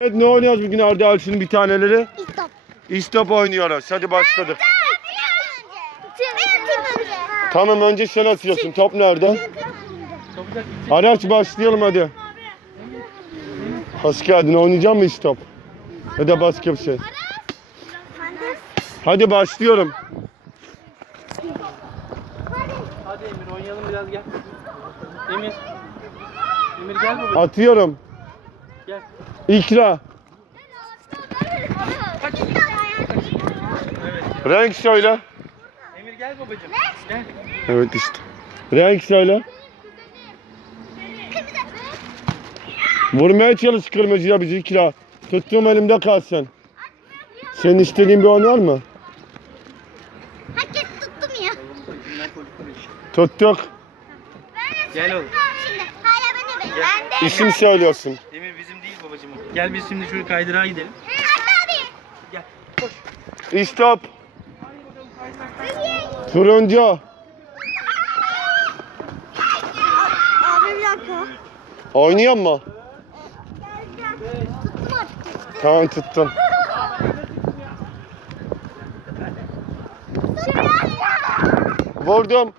Evet ne oynuyoruz bugün Arda Alçı'nın bir taneleri? İstop. İstop oynuyoruz. Hadi başladık. Tamam önce sen atıyorsun. Top nerede? Araç başlayalım hadi. Hoş geldin. Oynayacak mı istop? Ya da başka bir şey. Hadi başlıyorum. Hadi Emir oynayalım biraz gel. Emir. Emir gel babacığım. Atıyorum. Gel. İkra. Renk söyle. Emir gel babacığım. Gel. Evet işte. Renk söyle. Vurmaya çalış kırmızıya bizi ikra. Tuttuğum elimde kalsın. Senin istediğin bir oyun var mı? Herkes tuttum ya. Tuttuk. Gel oğlum. Şimdi hala beni ben. Ben de. İsim söylüyorsun. Emir bizim değil babacığım. o. Gel biz şimdi şu kaydırağa gidelim. Hadi Gel. Koş. İstop. Turuncu. Abi bir dakika. Oynuyor mu? Tamam tuttum. Vurdum.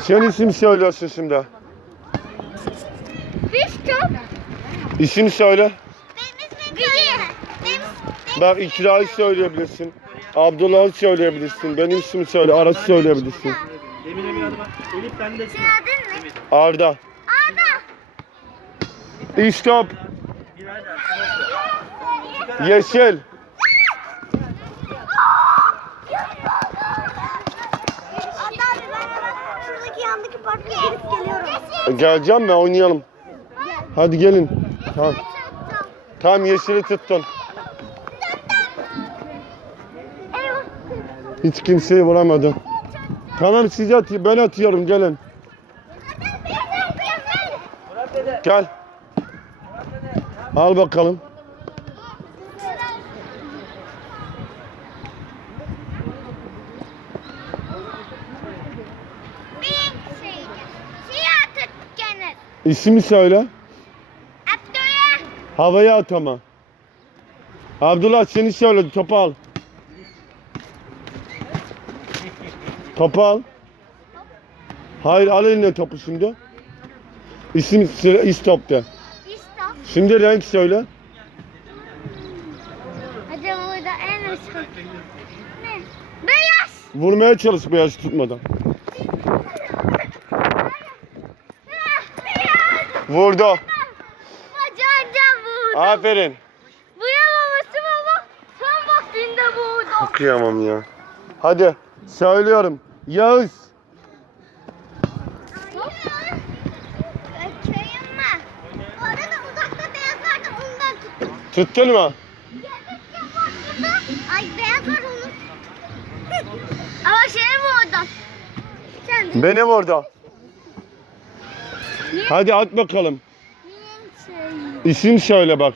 Sen isim söylüyorsun şimdi. Biz top. İsim söyle. Benim ismim Bak İkra'yı söyleyebilirsin. Abdullah'ı söyleyebilirsin. Benim ismimi söyle. Aras'ı söyleyebilirsin. Emir hadi bak. Elif sen de Senin adın ne? Arda. Arda. İstop. Bir. Yeşil. Ben. Geleceğim mi? Oynayalım. Hadi gelin. Tamam. Tamam yeşili tuttun. Hiç kimseyi vuramadım. Tamam siz atıyor. Ben atıyorum gelin. Gel. Al bakalım. Tut gene. İsmi söyle. Havaya at ama. Abdullah seni söyledi. Topu al. Topu al. Hayır al eline topu şimdi. İsim söyle. İstop de. İstop. Şimdi renk söyle. Hadi burada en üst. Ne? Beyaz. Vurmaya çalış beyaz tutmadan. Vurdu. Vurdu. Aferin. Vuramaması baba. Tam vaktinde vurdu. Kıyamam ya. Hadi söylüyorum. Yağız. Köyüm var. Orada uzakta beyaz vardı ondan tuttum. Tuttun mu? Ay beyaz var onu. Ama şey vurdum. Sen Benim orada. Hadi at bakalım. İsim söyle bak.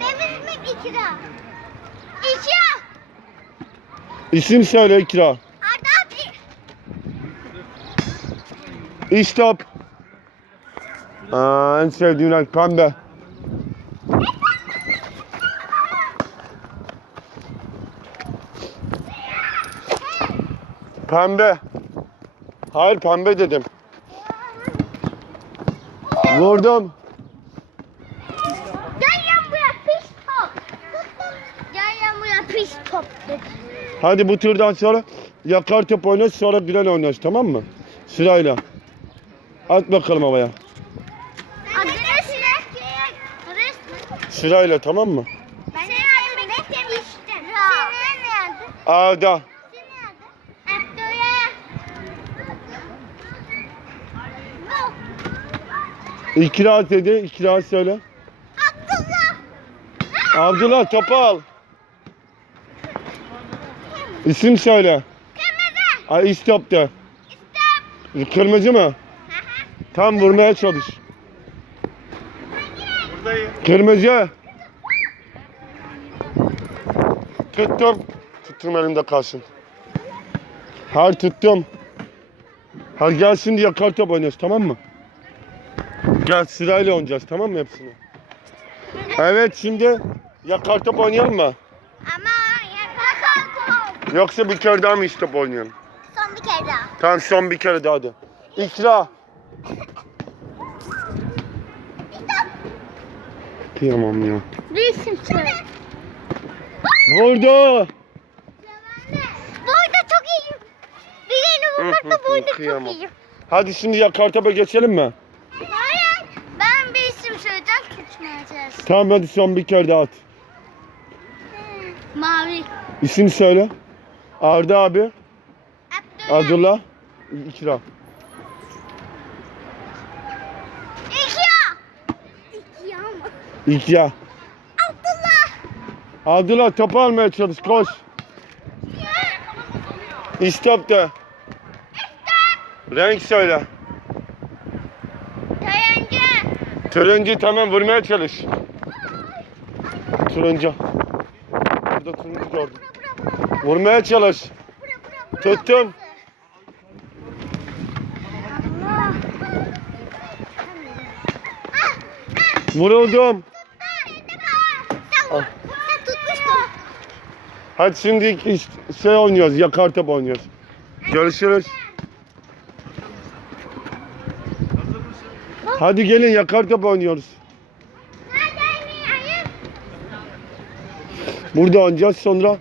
Benim ismim İkra. İkra. İsim söyle İkra. Arda abi. İstop. Aa, en sevdiğim renk pembe. Pembe. Hayır pembe dedim. Vurdum. Gel yan buraya pis top. Gel yan buraya pis top. Hadi bu turdan sonra yakar top oynarız sonra gülen oynarız tamam mı? Sırayla. At bakalım havaya. Adres? Sırayla tamam mı? Ben Senin adın ne demiştim? Senin ne adı? Arda. Senin adı? Abdül'e. Bu. İkra dedi. İkra söyle. Abdullah. Abdullah topu al. İsim söyle. Kırmızı. Ay istop de. İstop. Kırmızı mı? Tam vurmaya çalış. Buradayım. Kırmızı. Tuttum. Tuttum elimde kalsın. Har tuttum. Har gel şimdi yakar top oynuyoruz tamam mı? Gel sırayla oynayacağız tamam mı hepsini? Evet şimdi ya kartop oynayalım mı? Ama yakar Yoksa bir kere daha mı istop oynayalım? Son bir kere daha. Tamam son bir kere daha hadi. İkra. Kıyamam ya. Resim. Vurdu. Burada çok iyi. Birini hı hı, burada çok kıyamam. iyi. Hadi şimdi ya kartopa geçelim mi? Hayır. Ben bir isim söyleyeceğim. Tutmayacağız. Tamam hadi son bir kere daha at. Mavi. İsim söyle. Arda abi. Abdullah. Abdullah. İkra. İkya. İkya mı? İkra. Abdullah. Abdullah topu almaya çalış koş. İstop de. Renk söyle. Tayancı. Turuncu tamam vurmaya çalış. Turuncu. Burada turuncu gördüm. Vurmaya çalış. Tuttum. Vuruldum. Tutmuştun. Hadi şimdi şey oynuyoruz. Yakar top oynuyoruz. Görüşürüz. Hadi gelin yakar top oynuyoruz. Burada oynayacağız sonra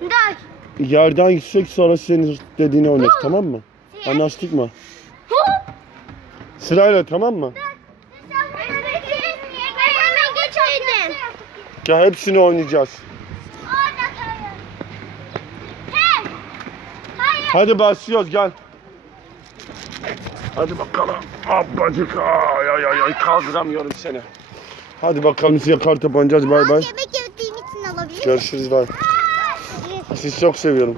Dur. yerden yüksek sonra senin dediğini oynayacağız tamam mı? Anlaştık mı? Sırayla tamam mı? Hemen geçeydin. Ya hepsini oynayacağız. Hadi başlıyoruz gel. Hadi bakalım. Abbacık ay ay ay ay kaldıramıyorum seni. Hadi bakalım size kart oynayacağız bay bay. Yemek Görüşürüz bay. Sizi çok seviyorum.